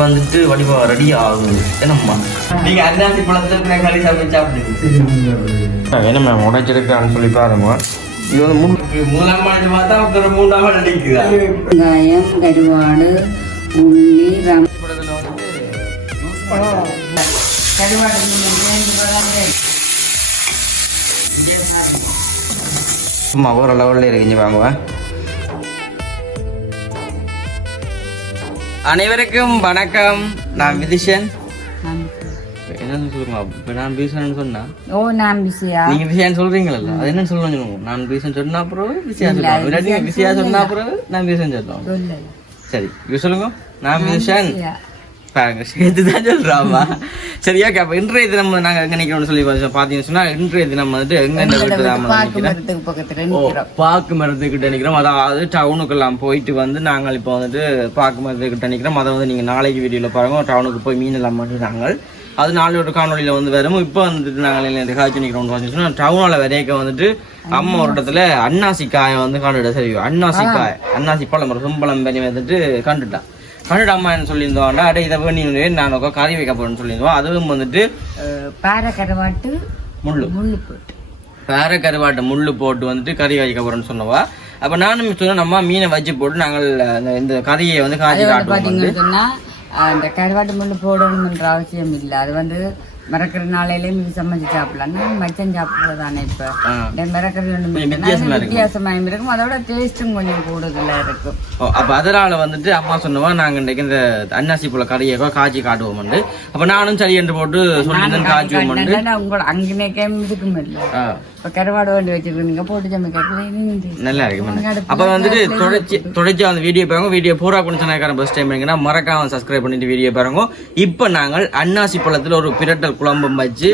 வந்துட்டு வடிவா ரெடி ஆகுது என்னம்மா நீங்க அன்னாசி பழத்துல களி சமைச்சு சாப்பிடுங்க என்ன மேம் உடைச்சிருக்கான்னு சொல்லி பாருங்க இது வந்து மூணாம் மணி பார்த்தா அப்புறம் மூணாம் மணி அடிக்குதா வெங்காயம் கருவாடு உள்ளி படத்துல வந்து கருவாடு சும்மா ஒரு லெவலில் இருக்குங்க வாங்குவேன். அனைவருக்கும் வணக்கம். நான் விதிஷன். என்னன்னு சொல்லுங்க. இப்போ நான் பிசின்னு சொன்னா நான் பிஸியா நீங்க பிசியான்னு சொல்றீங்களா? அது என்னன்னு சொல்லணும் சொல்லுங்க. நான் பிசின்னு சொன்னா அப்புறம் பிஸியா சொல்லுவோம். இல்லாட்டி பிஸியா சொன்னா அப்புறம் நான் பிசின்னு சொல்லுவோம். சரி இது சொல்லுங்க. நான் பிசிஷன் பாருங்க சேர்த்துதான் சொல்றாமா. சரியா அப்ப இன்றைய தினம் நாங்க எங்க நிக்கிறோம்னு சொல்லி பாத்தீங்கன்னு சொன்னா இன்றைய தினம் வந்துட்டு எங்க பாக்கு மரத்துக்கிட்ட நிக்கிறோம். அதாவது டவுனுக்கெல்லாம் போயிட்டு வந்து நாங்கள் இப்போ வந்துட்டு பாக்கு மரத்துக்கிட்ட நிக்கிறோம். அதை வந்து நீங்க நாளைக்கு வீடியோல பாருங்க. டவுனுக்கு போய் மீன் எல்லாம் பண்ணிட்டாங்க. அது நாளையோட காணொலியில வந்து வரும். இப்போ வந்துட்டு நாங்கள் காய்ச்சி நிக்கிறோம். டவுனால வரைக்க வந்துட்டு அம்மா ஒரு இடத்துல அன்னாசி காயை வந்து கண்டுட்டா. சரி அன்னாசி காய் அன்னாசி பழம் சும்பளம் பண்ணி வந்துட்டு கண்டுட்டான். அம்மா என்ன சொல்லியிருந்தோம்டா அடே இதை பண்ணி நான் கறி வைக்க போறேன்னு சொல்லியிருந்தோம். அதுவும் வந்துட்டு பாறை கருவாட்டு முள்ளு போட்டு பாறை கருவாட்டு முள்ளு போட்டு வந்துட்டு கறி வைக்க போறேன்னு சொன்னவா. அப்ப நானும் சொன்னோம் நம்ம மீனை வச்சு போட்டு நாங்கள் இந்த கறியை வந்து காய்ச்சி காட்டுவோம். அந்த கருவாட்டு முள்ளு போடணும்ன்ற அவசியம் இல்லை. அது வந்து மறக்கிற நாளையிலே மீன் சமைச்சு சாப்பிடலாம். மச்சம் சாப்பிடுறதானே இப்ப மறக்கிறது வித்தியாசமாயும் இருக்கும். அதோட டேஸ்டும் கொஞ்சம் கூடுதலா இருக்கும். அப்ப அதனால வந்துட்டு அம்மா சொன்னவா நாங்க இன்றைக்கு இந்த அன்னாசி போல கறியை காய்ச்சி காட்டுவோம். அப்ப நானும் சரி என்று போட்டு சொல்லி காய்ச்சுவோம். உங்களோட அங்கனே இருக்கும் இல்ல இப்ப கருவாடு வேண்டி வச்சிருக்கீங்க போட்டு சமைக்க நல்லா இருக்கு. அப்ப வந்துட்டு தொடர்ச்சி அந்த வீடியோ பாருங்க. வீடியோ பூரா கொண்டு சொன்னாக்கான ஃபர்ஸ்ட் டைம் இருக்கீங்கன்னா மறக்காம சப்ஸ்கிரைப் பண்ணிட்டு வீடியோ பாருங்க. இப்ப நாங்கள் அன்னாசி பழத்துல ஒரு பிரட்டல் குழம்பும் வச்சு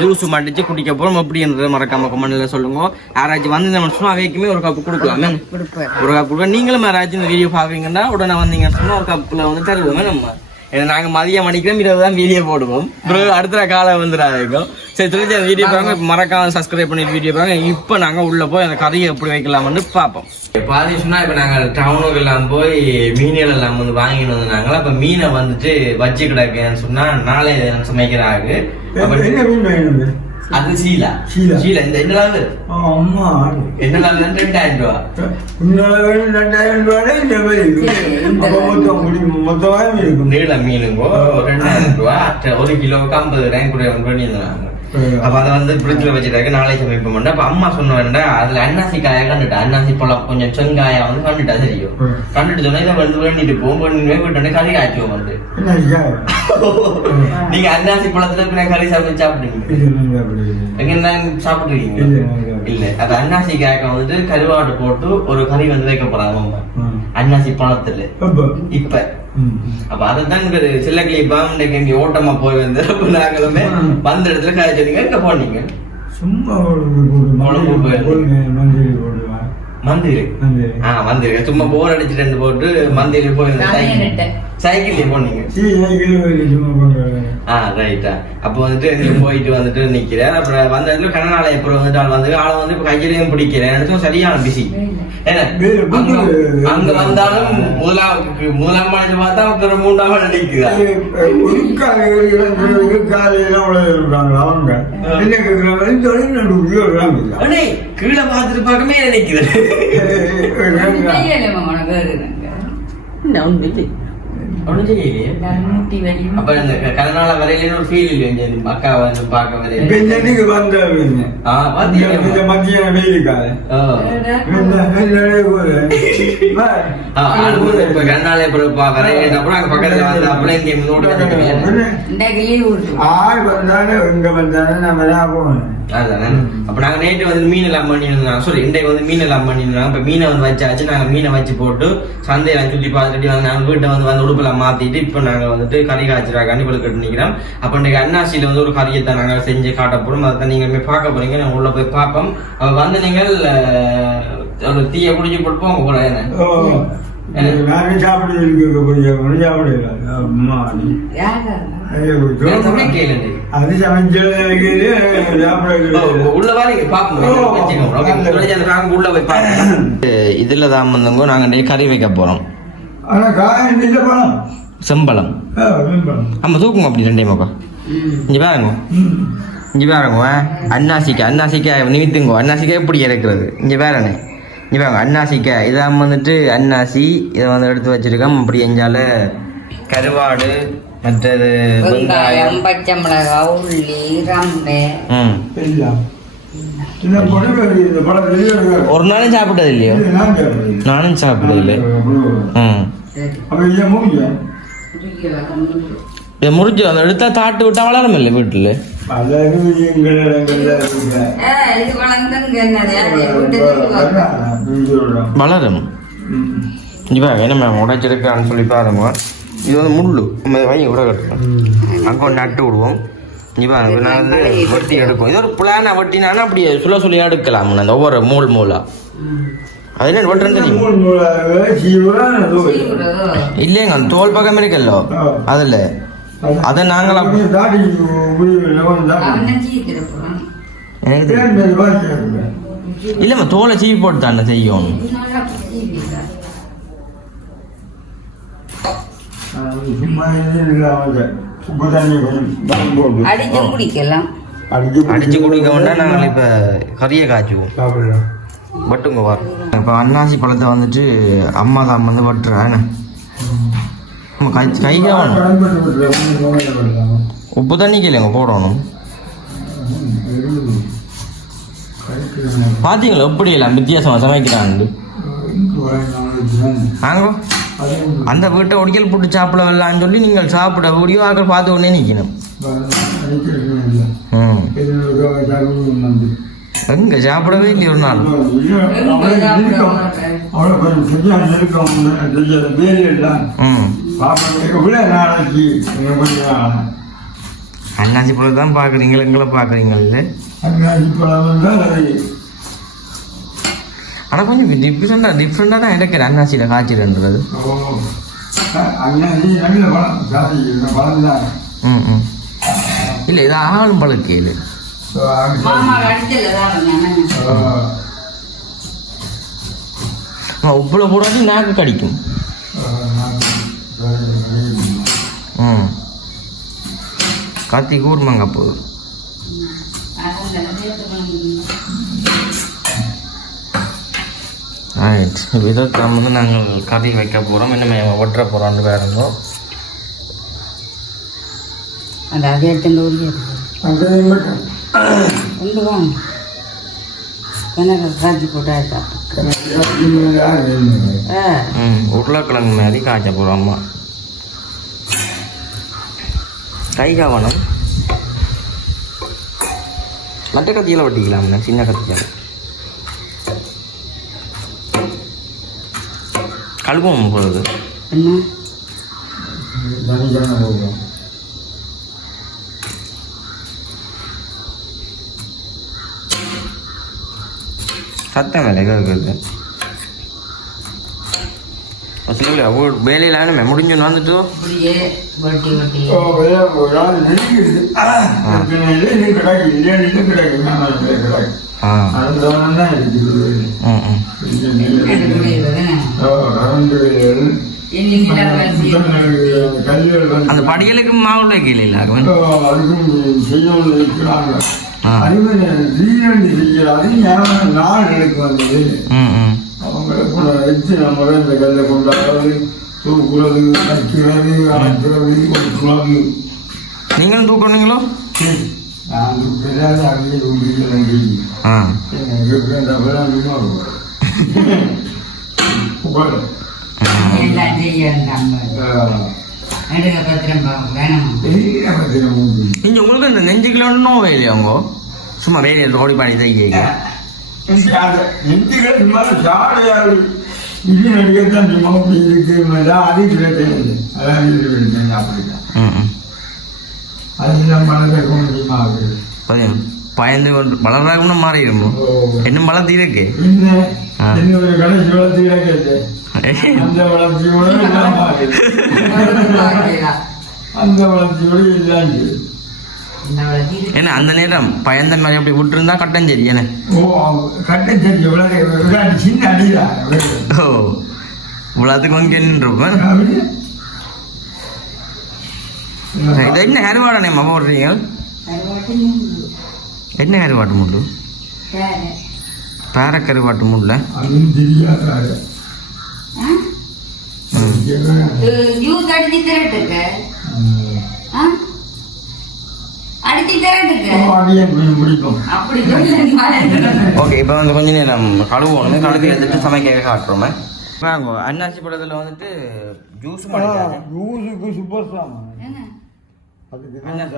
ஜூஸ் மடிச்சு குடிக்க போறோம். அப்படின்றது மறக்காம கமெண்ட்ல சொல்லுங்க. யாராச்சும் வந்து நம்ம சும்மா வைக்குமே ஒரு கப்பு கொடுக்கலாமே. ஒரு கப் கொடுக்க நீங்களும் யாராச்சும் இந்த வீடியோ பாக்குறீங்கன்னா உடனே வந்தீங்கன்னு சொன்னா ஒரு கப்புல வந்து தருவோமே நம்ம. ஏன்னா நாங்க மதியம் மணிக்கிறோம் 20 தான் வீடியோ போடுவோம். அடுத்த காலம் வந்துடாதுக்கும். சரி தெரிஞ்ச அந்த வீடியோ பாருங்க. மறக்காம சப்ஸ்கிரைப் பண்ணி வீடியோ பாருங்க. இப்ப நாங்க உள்ள போய் அந்த கறியை எப்படி வைக்கலாம்னு பார்ப்போம். பாதி சொன்னா இப்ப நாங்க டவுனுக்கு எல்லாம் போய் மீன்கள் எல்லாம் வந்து வாங்கிட்டு வந்தாங்களா. அப்ப மீனை வந்துட்டு வச்சு கிடக்குன்னு சொன்னா நாளை சமைக்கிறாங்க. அது சீலா சீலா இந்த என்ன லாபு என்ன லாபு 2000 ரூபா நீளம் மீனுங்கோ 2000 ரூபா. 1 கிலோவுக்கு 50 ரேங்க் கூட பண்ணியிருந்தாங்க. அப்ப அதை வந்து பிடிச்சில வச்சுட்டாக்க நாளைக்கு சமைப்போம். அப்ப அம்மா சொன்னா அதுல அன்னாசி காயை கண்டுட்டா. அன்னாசி பழம் கொஞ்சம் செங்காயா வந்து கண்டுட்டா. தெரியும் கண்டுட்டு சொன்னா இதை வந்து வேண்டிட்டு போவோம். வீட்டு கறி காய்ச்சுவோம். வந்து நீங்க அன்னாசி பழத்துல கறி சாப்பிட்டு சாப்பிடுவீங்க. எங்க சாப்பிடுவீங்க இல்ல. அது அன்னாசி காய்க்க வந்துட்டு கருவாடு போட்டு ஒரு கறி வந்து வைக்க போறாங்க அன்னாசி பழத்துல இப்ப. அப்ப அதான் சில கிளிப்பாங்க இங்க ஓட்டமா போய் வந்து நாங்களுமே வந்த இடத்துல காய்ச்சீங்க. எங்க போனீங்க? சும்மா மந்திரி மந்திரி சும்மா போர் அடிச்சு 2 போட்டு மந்திரி போய் சைக்கிள்லயே போனீங்க. ரைட்டா. அப்ப வந்துட்டு நீங்க போயிட்டு வந்துட்டு நிக்கிறேன். அப்புறம் வந்த இடத்துல கண்ணனால அப்புறம் வந்துட்டு ஆள் வந்து ஆளை வந்து கையிலையும் பிடிக்கிறேன். சரியான பிஸி. அங்க வந்தாலும் முதலாம் மணி பார்த்தா அப்புறம் 3ஆம் மணி நிக்குதா. கீழே பார்த்துட்டு பார்க்கமே நிக்குது. அப்ப இந்த கண்ணால வரையில ஒரு ஃபீல் இல்லையா அக்கா வந்து பார்க்க இப்ப கண்ணால வரையில கூட அங்க பக்கத்துல வந்து அப்படியே அதுதானே. அப்ப நாங்க நேற்று வந்து மீன் எல்லாம் பண்ணிருந்தோம். சாரி இன்றைக்கு வந்து மீன் எல்லாம் பண்ணிருந்தோம். இப்ப மீனை வந்து வச்சாச்சு. நாங்க மீனை வச்சு போட்டு சந்தையெல்லாம் சுற்றி பார்த்துட்டு வந்து நாங்க வீட்டை வந்து உடுப்பெல்லாம் மாத்திட்டு இப்ப நாங்க வந்துட்டு கறி காய்ச்சிராக கண்டிப்பா கட்டு நிக்கிறோம். அப்ப இன்றைக்கு அன்னாசியில வந்து ஒரு கறியை தான் நாங்க செஞ்சு காட்ட போறோம். அதை நீங்க பார்க்க போறீங்க. நாங்க உள்ள போய் பார்ப்போம். வந்து நீங்கள் ஒரு தீய குடிச்சு போட்டுப்போம் கூட இதுலதான் நாங்க கறி வைக்க போறோம். செம்பழம் ஆமா தூக்குங்க அப்படி ரெண்டையுமாக்கா இங்கே பாருங்க இங்கே பாருங்க அன்னாசிக்காய் நிமித்துங்கோ அன்னாசிக்காய் எப்படி இறக்குறது இங்கே பாருண்ணே இங்கே பாருங்க அன்னாசிக்காய் இதான் வந்துட்டு அன்னாசி இதை வந்து எடுத்து வச்சிருக்கோம் அப்படி எஞ்சால கருவாடு மற்றது வெங்காயம் பச்சை மிளகாய் உள்ளி ரம்பை ஒரு நாளும் சாப்பிட்டது இல்லையோ நானும் சாப்பிட்டது இல்லை முறிஞ்சு அந்த எடுத்தா தாட்டு விட்டா வளரும் இல்லை வீட்டுல வளரும் இப்போ என்ன மேம் உடைச்சிருக்கான்னு சொல்லி பாருங்க இது வந்து முள்ளு வாங்கி கூட கட்டணும் அங்கே ஒன்று நட்டு விடுவோம் இப்போ நான் வந்து வட்டி எடுக்கும் இது ஒரு பிளானை வட்டினாலும் அப்படி சொல்லி எடுக்கலாம் அந்த ஒவ்வொரு மூலா அது என்ன வெட்டுறேன்னு தெரியும் இல்லைங்க அந்த தோல் பக்கம் இருக்குல்லோ அதில் அதை நாங்கள் எனக்கு இல்லைம்மா தோலை சீவி போட்டு தானே செய்யணும் அடிச்சு குடிக்க வேண்டாம் நாங்கள் இப்போ கறியை காய்ச்சுவோம் வட்டுங்க வர இப்போ அன்னாசி பழத்தை வந்துட்டு அம்மா தான் வந்து வட்டுறேன் கைக்கா உப்பு தண்ணி கேளுங்க போடணும் பார்த்தீங்களா எப்படி இல்லை வித்தியாசமாக சமைக்கிறாங்க நாங்கள் அந்த வீட்டை ஒடிக்கல் போட்டு சாப்பிட வரலான்னு சொல்லி நீங்கள் சாப்பிட வீடியோ ஆக்கள் பார்த்து உடனே நிற்கணும் எங்க சாப்பிடவே இல்லை ஒரு நாள் அண்ணாச்சி பழம் தான் பார்க்குறீங்களா எங்களை பார்க்குறீங்கல்ல ஆனால் கொஞ்சம் டிஃப்ரெண்டாக தான் இருக்கிற அண்ணாச்சியில் காய்ச்சல்ன்றது இல்லை இது ஆளும் பழக்கையில் உப்புல போடாது நாக்கு கடிக்கும் கத்தி கூர்மாங்க அப்போ ரைட் இதை வந்து நாங்கள் கறி வைக்க போகிறோம் இன்னும் ஒட்டுற போகிறோம்னு வேறுங்க அந்த அதே உருளைக்கிழங்கு மாதிரி காய்ச்ச போகிறோம் அம்மா கை காவணும் மற்ற கத்தியால் வட்டிக்கலாம்ண்ணே சின்ன கத்தியால் கழுவோம் பொழுது சத்தம் வேலை கேட்குறது வேலையில முடிஞ்சு வந்துட்டு அந்த படிகளுக்கு மாவுள்ள கீழே இல்லை அவங்களுக்கு நம்ம இந்த கல்லை கொண்டாடுறது தூக்குறது வைக்கிறது அரைக்கிறது ஒடுக்குறது. நீங்களும் தூக்கணுங்களோ? நான் தூக்கிறாது அங்கே தூக்கிக்கிறேன். உங்களுக்கு இந்த நெஞ்சுக்குள்ள நோவே இல்லையாங்கோ? சும்மா வேலையை ரோடி பண்ணி தைக்க நெஞ்சுகள் சும்மா சாடையாரு இது நடிகத்தான் சும்மா அப்படி இருக்கு. அது கிடையாது, அதான் அப்படிதான். அதுதான் மனதை முடியுமா ஆகுது. பயந்து வளர்றாங்கன்னு மாறிடும். இன்னும் வளர்த்தி இருக்கு. என்னுடைய கடைசி வளர்த்தி இருக்கு. அந்த வளர்ச்சியோட அந்த வளர்ச்சியோட இல்லாங்க. ஏன்னா அந்த நேரம் பயந்த மாதிரி அப்படி விட்டுருந்தா கட்டம் சரி. என்ன கட்டம் சரி சின்ன அடிதான். ஓ இவ்வளோத்துக்கு வந்து நின்றுப்பேன். இது என்ன கருவாடனே அம்மா போடுறீங்க? என்ன கருவாட்டு முள்ளு? பேர கருவாட்டு முள்ள அதுவும் தெரியாது. ஜூஸ் அடிச்சு தரட்டுங்க. அடிச்சு தரட்டுங்க. அப்படி ஓகே, இப்போ வந்து கொஞ்ச நேரம் கழுவோணும். கழுவி எடுத்துட்டு சமைக்க காட்டுறோமே. வாங்க, அன்னாசி பழத்தில் வந்துட்டு ஜூஸ் பண்ணிட்டாங்க. ஜூஸுக்கு சூப்பர் சாமா.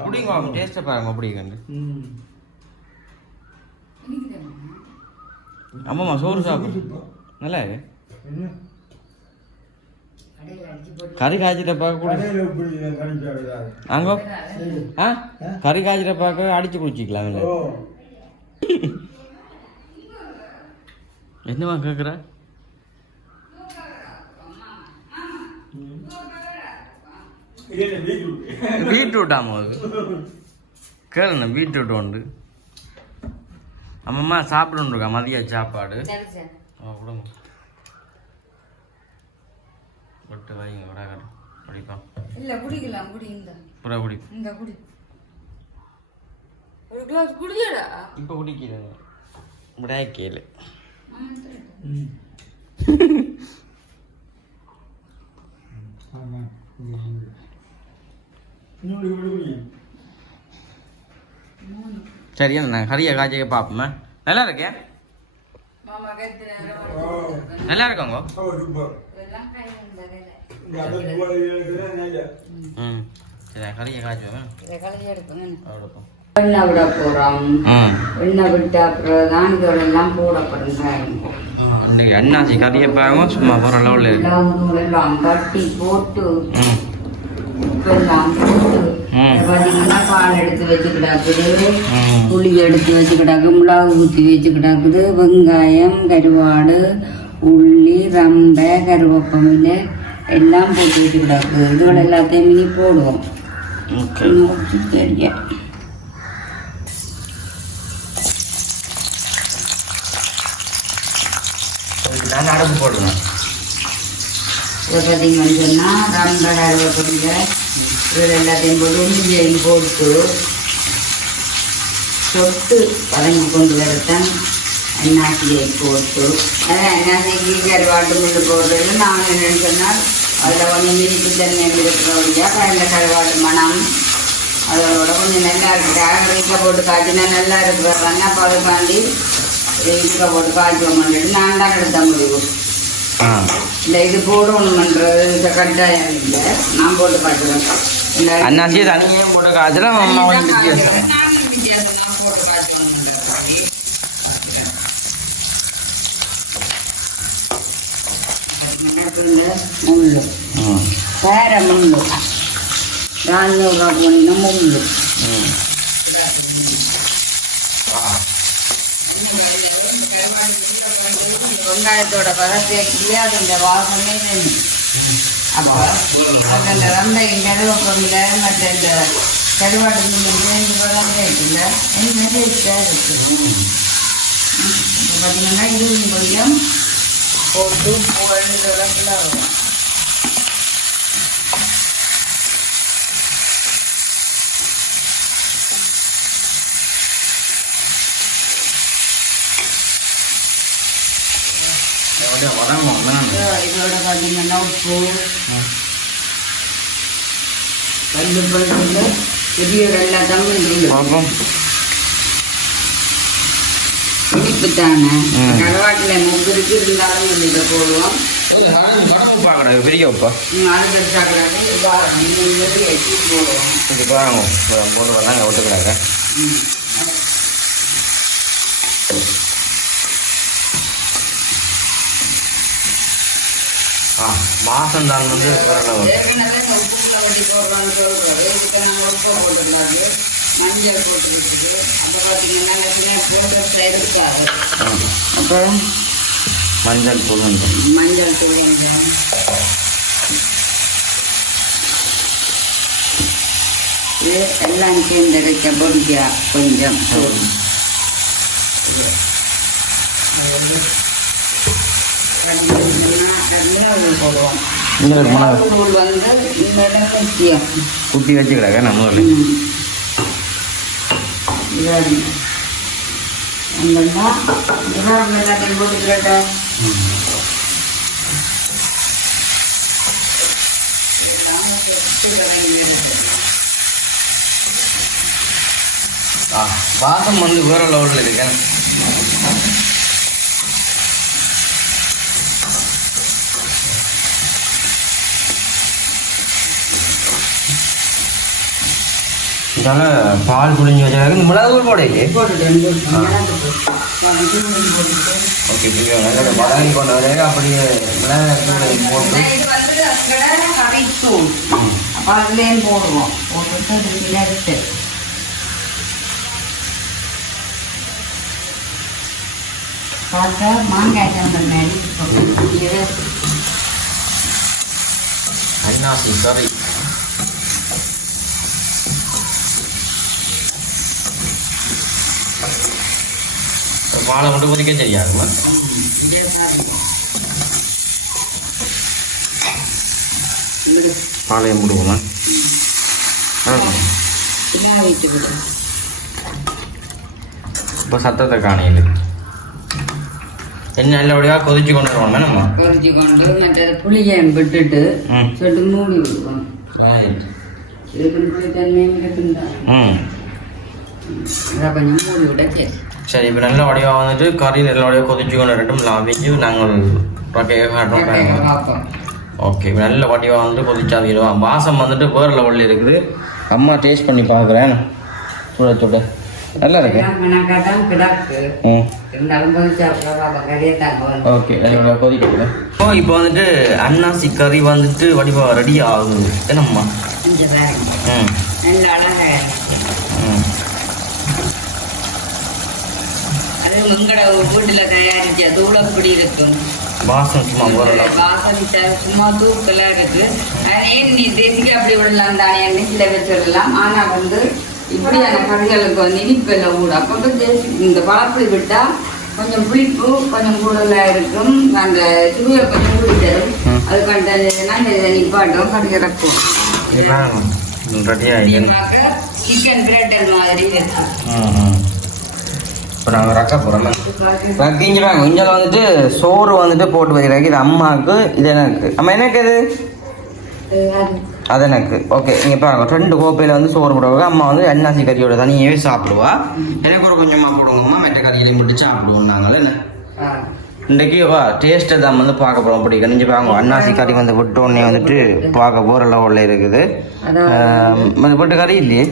குடிங்க, டேஸ்ட்டை பாருங்க அப்படி கண்டு. ஆமாம்மா, சோறு சாப்பிடு நல்லா இருக்கு. கறி காய்ச்சிட்ட பார்க்க கூட அங்க கறி காய்ச்சிட்ட பார்க்க அடிச்சு குடிச்சிக்கலாம். என்னவா கேக்குற? பீட்ரூட் ஆமா கேளுண்ணா, பீட்ரூட் உண்டு. அம்மம்மா சாப்பிடுக்கா மதிய சாப்பாடு கொடுங்க. விட்டு வைங்க விடாக்கட குடிப்போம். இல்ல குடிக்கலாம், குடி. புறா குடி. இந்த குடி. ஒரு கிளாஸ் குடியடா. இப்போ குடிக்கிறேன். விடாய கேளு. சரி, நான் கறியை காய்ச்சிக்க பார்ப்போமே. நல்லா இருக்கேன். நல்லா இருக்காங்க. ம், சரி, கறியை காய்ச்சுவேன். எண்ணெய் விட போறோம். எண்ணெய் விட்ட அப்புறம் தான் இதெல்லாம் போடப்படும். இன்னைக்கு அன்னாசி கறியை பாருங்க, சும்மா போகிற லெவலில் எல்லாம் கட்டி போட்டு உப்பெல்லாம் போட்டு பார்த்தீங்கன்னா பால் எடுத்து வச்சுக்கிட்டாக்குது, புளி எடுத்து வச்சுக்கிட்டாக்கு, மிளகு ஊற்றி வச்சுக்கிட்டாக்குது, வெங்காயம், கருவாடு, உள்ளி, ரம்பை, கருவேப்பமில்லை எல்லாம் போட்டு வச்சுக்கிட்டாக்குது. இதுகள் எல்லாத்தையும் இனி போடுவோம். சரியா அடுப்பு போடுவேன். இதை பார்த்தீங்கன்னு சொன்னால் ரம்பை, கருவேப்பமில்லை இதில் எல்லாத்தையும் போட்டு இஞ்சியையும் போட்டு சொட்டு வதங்கி கொண்டு வரத்தான் அன்னாசியை போட்டு, அதான் அன்னாசிக்கு கருவாட்டு முள்ளு போடுறது. நான் என்னென்னு சொன்னால் அதில் கொஞ்சம் இனிப்பு தன்மை இருக்கிறபடியாக கலந்த கருவாட்டு மனம் அதோட கொஞ்சம் நல்லா இருக்குது. அரைக்க போட்டு காய்ச்சினா நல்லா இருக்கிறாங்க. அப்போ அதை தாண்டி இதுக்க போட்டு காய்ச்சுவோம் பண்ணிட்டு நான் தான் எடுத்த முடிவு. இல்லை இது போடணுமன்றது கட்டாயம் இல்லை, நான் போட்டு காய்ச்சுவேன். அன்னாசியை தனியாக போட்டு காய்ச்சலாம். அம்மா கொஞ்சம் வித்தியாசம் நான் போட்டு காய்ச்சுவேன். முள்ளு வேற முள்ளு ராணுவ பண்ணின முள்ளு வெங்காயத்தோட பதத்தையே அந்த வாசமே வேணும். அப்போ அந்த வெங்காயம் கருவேப்பிலை மற்ற இந்த கருவாட்டு முள்ளு சேர்ந்து பதமே இருக்குல்ல, என்ன டேஸ்டாக இருக்குது. இப்போ பார்த்தீங்கன்னா இதுவும் கொஞ்சம் போட்டு போடுறதுல வரும். இதோட பார்த்தீங்கன்னா உப்பு, கல்லு பழுத்துல பெரிய வெள்ளை தமிழ் இனிப்பு தானே. கருவாட்டில் முப்பதுக்கு இருந்தாலும் இதை போடுவோம். பெரிய உப்பா போடுவோம். போட்டு வந்தாங்க விட்டுக்கிறாங்க. மாசம்தான் வந்து மஞ்சள் போட்டுருக்கு. அப்போ பார்த்தீங்கன்னா இருக்காது. அப்புறம் மஞ்சள் தூள் இது எல்லாம் சேர்ந்தரைக்க பொடிக்கா கொஞ்சம் போடுவோம். இங்கே மிளகா தூள் வந்து இந்த இடம் முக்கியம். குட்டி வச்சுக்கிறாங்க நம்ம ஊரில் எல்லாத்தையும் போட்டுக்கிறட்ட வாசம் வந்து வேற லெவலில் இருக்கேன். இதெல்லாம் பால் புளிஞ்சு வச்சாங்க. இந்த மிளகு தூள் போடையே ஓகே மிளகாய் கொண்டு வர அப்படியே மிளகாய் போட்டு அதுலேயும் போடுவோம். போட்டுட்டு பார்த்தா மாங்காய் சாப்பிட்ற அன்னாசி கறி பாலை மட்டும் கொதிக்க சரியாகுமா? பாலையும் போடுவோமா? இப்போ சத்தத்தை காணையில் என்ன நல்லபடியாக கொதிச்சு கொண்டு வருவோம். நம்ம கொதிச்சு கொண்டு மற்ற புளியை விட்டுட்டு சொட்டு மூடி விடுவோம். இதுக்கு புளி தன்மையும் இருக்குந்தா கொஞ்சம் மூடி விட சரி. சரி இப்போ நல்ல வடிவாக வந்துட்டு கறி நல்ல வடிவாக கொதிச்சு கொண்டு ரெண்டும் லாவிச்சு நாங்கள் காட்டுறோம். ஓகே இப்போ நல்ல வடிவாக வந்துட்டு கொதிச்சாவிடுவோம். வாசம் வந்துட்டு வேறு லெவலில் இருக்குது. அம்மா டேஸ்ட் பண்ணி பார்க்குறேன். சுட சுட நல்லா இருக்கு. ஓகே கொதிக்க. இப்போ வந்துட்டு அன்னாசி கறி வந்துட்டு வடிவாக ரெடி ஆகுது. என்னம்மா? எங்கட வீட்டுல தயாரிச்சு தூளப்படி இருக்கும். வாசம் சும்மா வாசம் சும்மா தூக்கலா இருக்கு. நீ தேசிக்கு அப்படி விடலாம் தானே சில பேர் சொல்லலாம். ஆனா வந்து இப்படியான கறிகளுக்கு வந்து இனிப்பில் கூட அப்போ தேசி இந்த பழப்பொடி விட்டா கொஞ்சம் புளிப்பு கொஞ்சம் கூடலா இருக்கும். அந்த சுவையை கொஞ்சம் கூடி தரும். அது கண்டா நிப்பாட்டும் கறி இறக்கும். சிக்கன் கிரேட்டர் மாதிரி இருக்கும். இப்போ நாங்கள் ரக்க போகிறோம். ரக்கிஞ்சிடுவாங்க. இங்கே வந்துட்டு சோறு வந்துட்டு போட்டு வைக்கிறாங்க. இது அம்மாவுக்கு, இது எனக்கு. அம்மா எனக்கு இது அது எனக்கு. ஓகே நீங்கள் பாருங்க 2 கோப்பையில் வந்து சோறு போடுவாங்க. அம்மா வந்து அன்னாசி கறியோட தனியாகவே சாப்பிடுவா. எனக்கு ஒரு கொஞ்சமாக போடுவோம்மா. மற்ற கறிகளையும் மட்டும் சாப்பிடுவோம் நாங்கள். என்ன இன்றைக்கி டேஸ்ட்டை தான் வந்து பார்க்க போகிறோம். அப்படி கணிஞ்சு பாருங்க. அன்னாசி கறி வந்து விட்டோன்னே வந்துட்டு பார்க்க போகிற லெவலில் இருக்குது. விட்டு கறி இல்லையே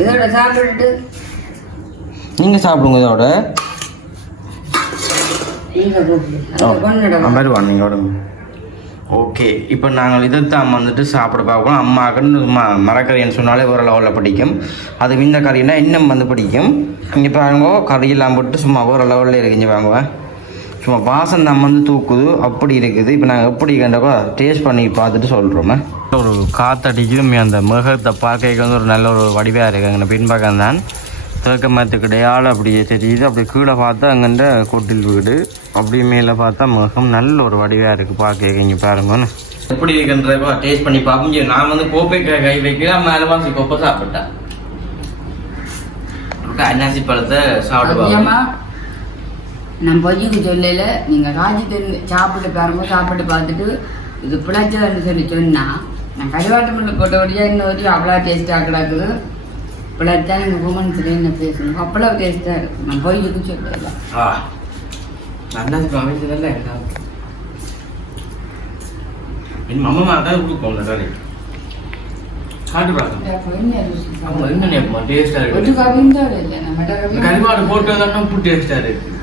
இதோட சாப்பிட்டு நீங்கள் சாப்பிடுங்க. இதோட வருவான் நீங்கள் உடம்பு. ஓகே இப்போ நாங்கள் இதைத்தான் வந்துட்டு சாப்பிட பார்ப்போம். அம்மாவுக்குன்னு மரக்கறின்னு சொன்னாலே ஒரு லெவலில் பிடிக்கும். அது இந்த கறினா இன்னும் வந்து பிடிக்கும். இங்கே பாருங்க கறியெல்லாம் போட்டு சும்மா ஒரு லெவலில் இருக்குங்க. பாருங்க சும்மா வாசம் நம்ம வந்து தூக்குது அப்படி இருக்குது. இப்போ நாங்கள் எப்படி கண்டப்போ டேஸ்ட் பண்ணி பார்த்துட்டு சொல்கிறோமே. ஒரு காற்றடிக்கும் அந்த மிருகத்தை பார்க்க வந்து ஒரு நல்ல ஒரு வடிவாக இருக்குங்க. பின்பக்கம் தான் தேக்க மரத்துக்கு இடையால் அப்படியே தெரியுது. அப்படி கீழே பார்த்தா அங்கேண்ட கொட்டில் வீடு, அப்படி மேலே பார்த்தா மிகவும் நல்ல ஒரு வடிவாக இருக்குது பார்க்க. இங்கே பாருங்கன்னு எப்படி இருக்குன்றப்போ டேஸ்ட் பண்ணி பார்ப்போம். நான் வந்து கோப்பை கை வைக்கல மேலே வாசி கோப்பை சாப்பிட்டேன். அன்னாசி பழத்தை சாப்பிடுவாங்க. நான் பொய்யுக்கு சொல்லல, நீங்கள் காஞ்சி தெரிஞ்சு சாப்பிட்டு பாருங்க. சாப்பிட்டு பார்த்துட்டு இது பிழைச்சதுன்னு சொல்லி சொன்னால் நான் கருவாட்டு முள்ளு போட்டபடியாக இன்னொரு அவ்வளோ டேஸ்ட்டாக கிடக்குது. பிழைச்சா நீங்கள் உமன்ஸில் என்ன பேசணும் அவ்வளோ டேஸ்ட்டாக இருக்குது. நான் பொய்யுக்கு சொல்லல. அன்னாசி பழம் என் அம்மா தான் கொடுப்போம். கறி கருவாடு போட்டு டேஸ்டா இருக்கு.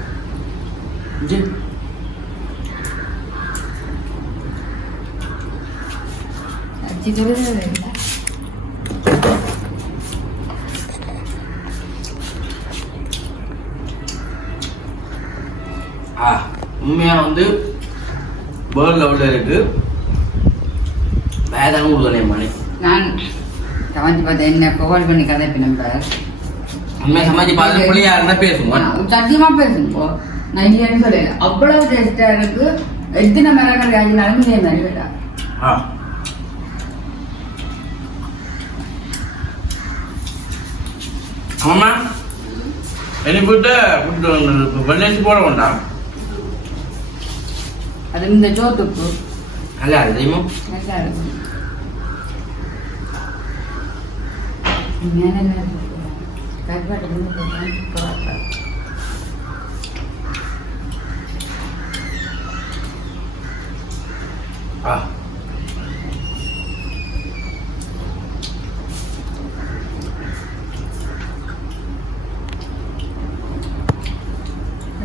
உண்மையா வந்து வேர்ல்ட் லெவலில் இருக்கு. வேதான விடுதலை மணி நான் சமைச்சு பார்த்தேன். என்ன கோவால் பண்ணி கதை நம்பர் உண்மையாக சமைச்சு பார்த்து பிள்ளையா இருந்தா பேசுவோம். சத்தியமா பேசுவோம். நான் இல்லைன்னு சொல்லல. அவ்வளவு டேஸ்டா இருக்கு. எத்தனை மரக்கறி ஆகினாலும் இதே மாதிரி வேண்டாம். ஆமா எனக்கு வெள்ளேசி போட வேண்டாம் அது இந்த சோத்துப்பு நல்லா தெரியுமா நல்லா இருக்கும் கருவாட்டு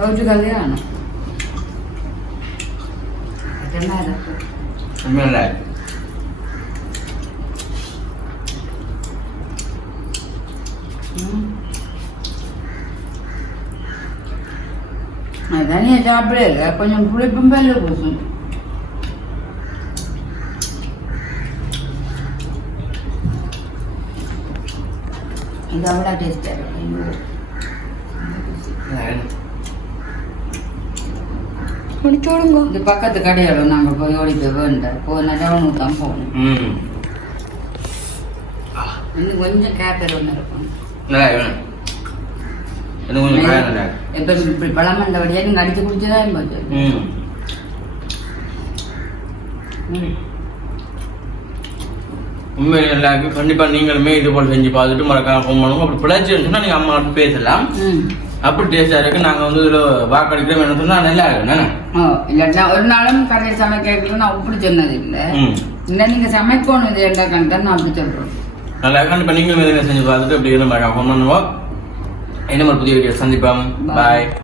రోజు కళ్యాణం தனியாக சாப்பிடல கொஞ்சம் புளிப்பும் பல்லு பூசும் இது அவ்வளோ டேஸ்டாக இருக்கும் முடிச்சோடுங்க இந்த பக்கத்து கடையால நாங்கள் போய் ஓடிக்க வேண்டாம் போன டவுனுக்கு தான் போகணும் இன்னும் கொஞ்சம் கேப்பர் ஒன்று இருக்கும் இப்போ இப்படி பழமண்ட வழியாக நீங்கள் அடித்து குடிச்சுதான் போச்சு உண்மையில எல்லாருக்கும் கண்டிப்பா நீங்களுமே இது போல செஞ்சு பார்த்துட்டு மறக்காம ஃபோன் பண்ணுங்க. அப்படி பிழைச்சுன்னு சொன்னா நீங்க அம்மா பேசலாம். அப்படி டேஸ்டா இருக்கு. நாங்க வந்து இதுல வாக்களிக்கிறோம் என்ன சொன்னா நல்லா இருக்கு. இல்ல ஒரு நாளும் கடையை சமைக்க நான் அப்படி சொன்னது இல்லை. இல்லை நீங்க சமைக்கணும் இது என்ன கண்டா நான் அப்படி சொல்றேன். நல்லா கண்டிப்பா நீங்களும் செஞ்சு பார்த்துட்டு அப்படி மறக்காம ஃபோன் பண்ணுவோம். என்ன ஒரு புதிய வீடியோ சந்திப்போம். பாய்.